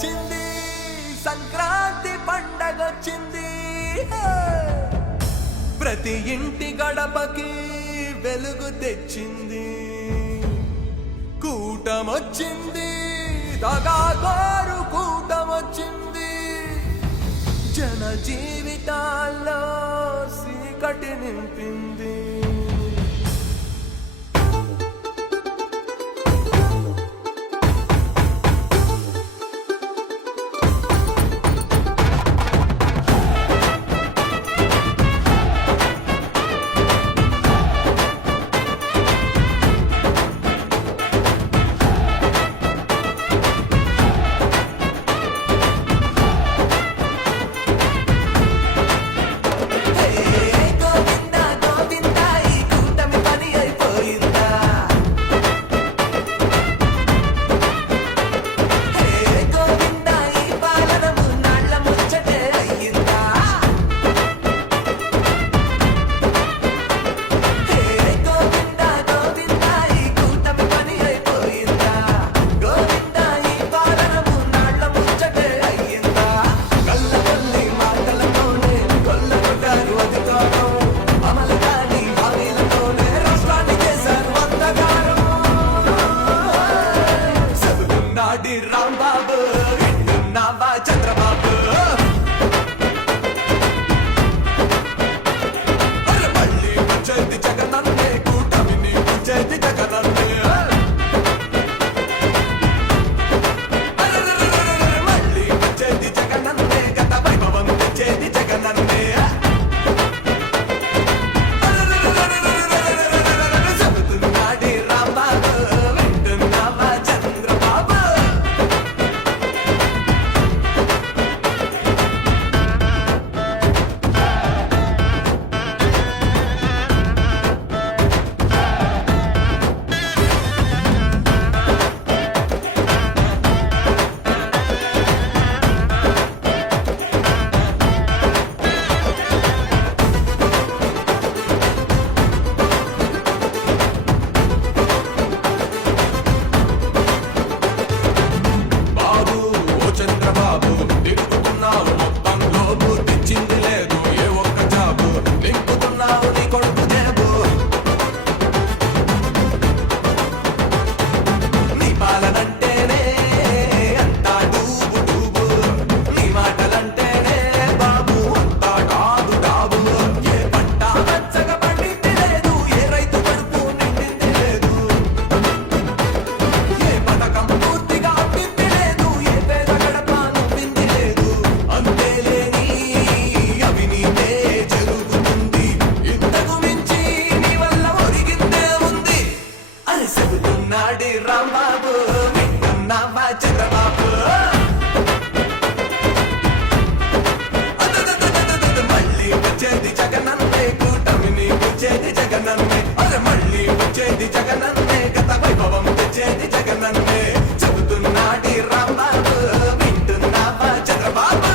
వచ్చింది, సంక్రాంతి పండగొచ్చింది. ప్రతి ఇంటి గడపకి వెలుగు తెచ్చింది. కూటమొచ్చింది, దగాకోరు కూటమొచ్చింది. జన జీవితాల్లో చీకటి నింపింది. రాంబాబు వింటున్నావా చంద్రబాబు? మళ్ళీ వచ్చేది జగనన్నే, కూటమిని వచ్చేది జగనన్నే. మళ్ళీ వచ్చేది జగనన్నే, గత వైభవం తెచ్చేది జగనన్నే. చెబుతున్నాడి రాంబాబు వింటున్నావా చంద్రబాబు? చంద్రబాబు దిక్కుతున్నావు మొత్తం లోపు, తెచ్చింది లేదు ఏ ఒక్క జాబు. దిక్కుతున్నావు నీ కొడుకు జేబు. నీ పాలనంటేనే అంతా డూబు డూబు, నీ మాటలంటేనే బాబు అంతా డాబు డాబు. ఏ పంట వెచ్చగా పండింది లేదు, ఏ రైతు కడుపు నిండింది లేదు, ఏ పథకం పూర్తిగా అందింది లేదు, ఏ పేద గడప నొప్పింది లేదు. అంతేలేని అవినీతే జరుగుతుంది, ఇంతకు మించి నీ వల్ల ఒరిగిందే ఉంది. అని చెబుతున్నాడి రాంబాబు వింటున్నావా చంద్రబాబు? మళ్ళీ వచ్చేది జగనన్నే, కూటమిని వచ్చేది జగనన్నే. అరే మళ్ళీ వచ్చేది జగనన్నే, గత వైభవం తెచ్చేది జగనన్నే. చెబుతున్నాడి రాంబాబు వింటున్నావా Chandrababu?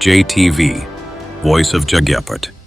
JTV, Voice of Jagyapet.